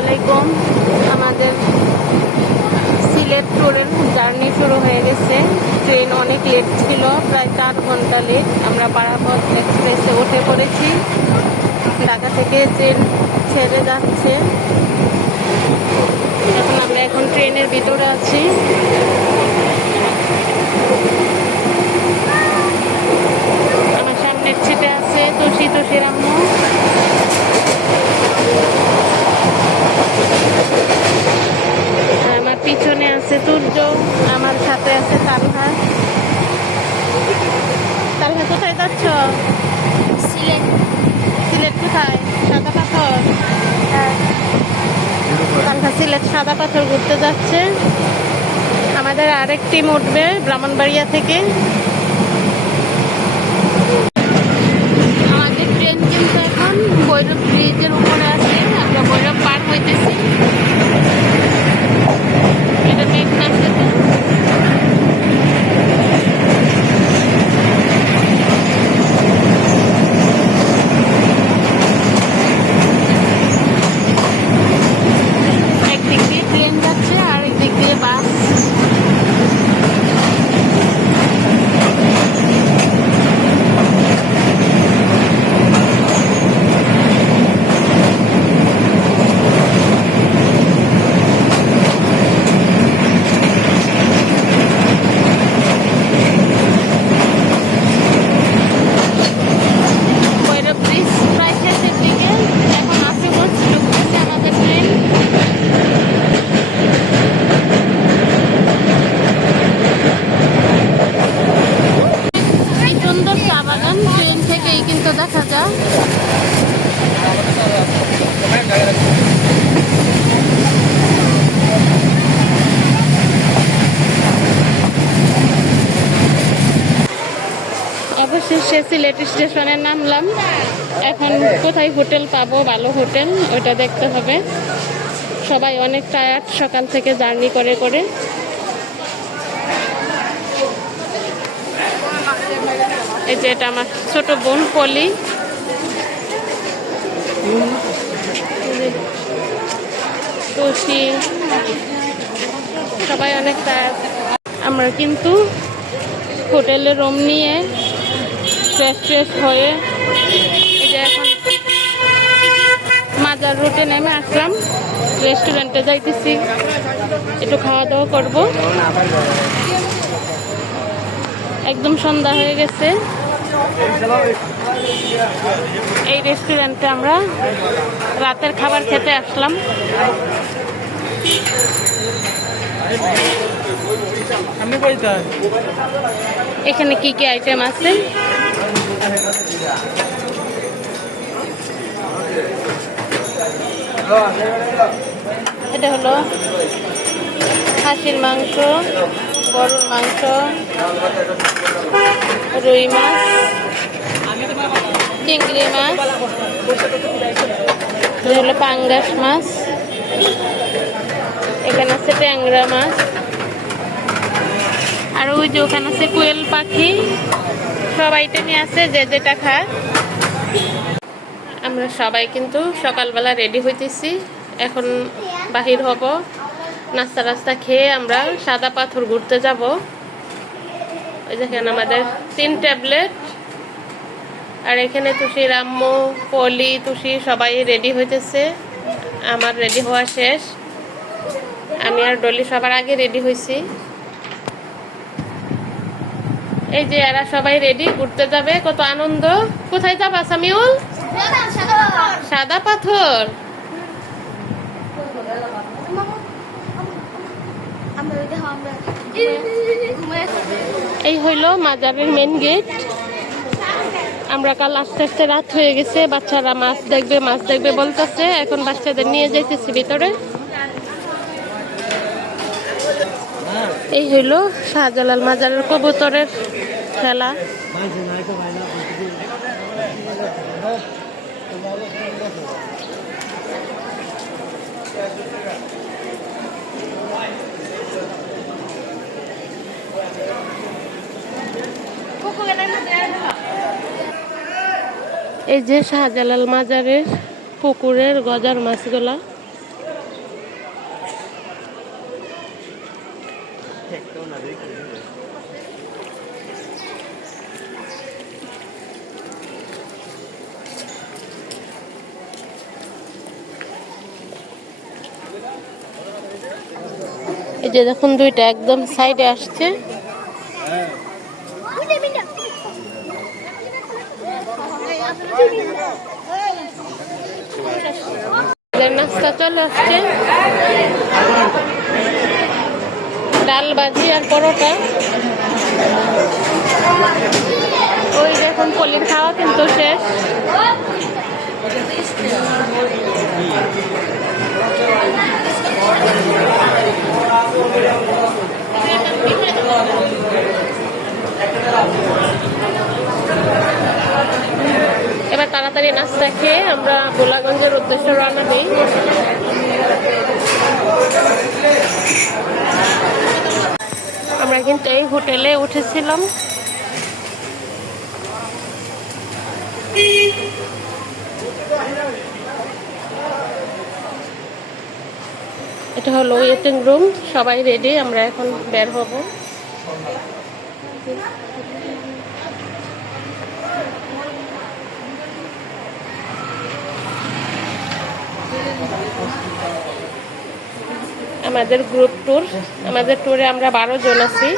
আলাইকুম। আমাদের সিলেট ট্যুরের জার্নি শুরু হয়ে গেছে। ট্রেন অনেক লেট ছিল, প্রায় 4 ঘন্টা লেট। আমরা পারাপথ এক্সপ্রেসে উঠে পড়েছি। ঢাকা থেকে ট্রেন ছেড়ে যাচ্ছে। এখন ট্রেনের ভিতরে আছি। আমার সামনের সিটে আছে তুষির আম্মু। আমার পিছনে আছে তুর্য, আমার সাথে আছে তালহা। তালহা কোথায় যাচ্ছ? সিলেট। সিলেট কোথায়? সাদা পাথর। তালহা সিলেট সাদা পাথর ঘুরতে যাচ্ছে। আমাদের আরেক টিম উঠবে ব্রাহ্মণবাড়িয়া থেকে। আমাদের ট্রেন কিন্তু এখন ভৈরব ব্রিজের উপরে আছে। আমরা ভৈরব পার হইতেছি। এটা মেঘনা সেতু। একদিক দিয়ে ট্রেন যাচ্ছে আর একদিক দিয়ে বাস। ভৈরব ব্রিজ প্রায় শেষের দিকে। এখন আশীর্বাদ ঢুকতেছে আমাদের ট্রেন। এই সুন্দর চা বাগান ট্রেন থেকেই কিন্তু দেখা যায়। অবশেষে সিলেট স্টেশনে নামলাম। এখন কোথায় হোটেল পাবো, ভালো হোটেল, ওইটা দেখতে হবে। সবাই অনেক টায়ার্ড সকাল থেকে জার্নি করে করে। এই যে এটা আমার ছোট বোন পলি। তুষি, সবাই অনেক টায়ার্ড। আমরা কিন্তু হোটেলে রুম নিয়ে ফ্রেশ হয়ে এই যে এখন মাজার রুটে নেমে আসলাম। রেস্টুরেন্টে যাইতেছি, একটু খাওয়া দাওয়া করব। একদম সন্ধ্যা হয়ে গেছে। এই রেস্টুরেন্টে আমরা রাতের খাবার খেতে আসলাম। এখানে কি কি আইটেম আছে? এটা হলো খাসির মাংস, গরুর মাংস, রুই মাছ, চিংড়ি মাছ, এটা হলো পাঙ্গাস মাছ, এখানে আছে ট্যাংরা মাছ, আর ওই যে ওখানে আছে কোয়েল পাখি। সব আইটেমই আছে, যে যেটা খায়। আমরা সবাই কিন্তু সকালবেলা রেডি হইতেছি। এখন বাহির হব। নাস্তা রাস্তা খেয়ে আমরা সাদা পাথর ঘুরতে যাব। ওই দেখেন আমাদের 3 ট্যাবলেট। আর এখানে তুষির আম্মু, পলি, তুষি সবাই রেডি হইতেছে। আমার রেডি হওয়া শেষ। আমি আর ডলি সবার আগে রেডি হয়েছি। এই যে এরা সবাই রেডি, ঘুরতে যাবে। কত আনন্দ! কোথায় যাবা সামিউল? সাদা পাথর। এই হইল মাজারের মেন গেট। আমরা কাল আস্তে আস্তে রাত হয়ে গেছে। বাচ্চারা মাছ দেখবে বলতেছে। এখন বাচ্চাদের নিয়ে যাইতেছি ভিতরে। এই হইল শাহজালাল মাজারের কবুতরের খেলা। এই যে শাহজালাল মাজারের পুকুরের গজার মাছগুলা। এই যে দেখুন দুইটা একদম সাইডে আসছে। নাস্তা চলে আসছে, ডাল ভাজি আর পরোটা। ওই দেখুন পলির খাওয়া কিন্তু শেষ। এবার তাড়াতাড়ি নাস্তা খেয়ে আমরা গোলাগঞ্জের উদ্দেশ্যে রওনা দিই। আমরা কিন্তু এই হোটেলে উঠেছিলাম। এটা হলো ওয়েটিং রুম, সবাই রেডি, আমরা এখন বের হব। আমাদের গ্রুপ ট্যুর, আমাদের ট্যুরে আমরা 12 জন আছি।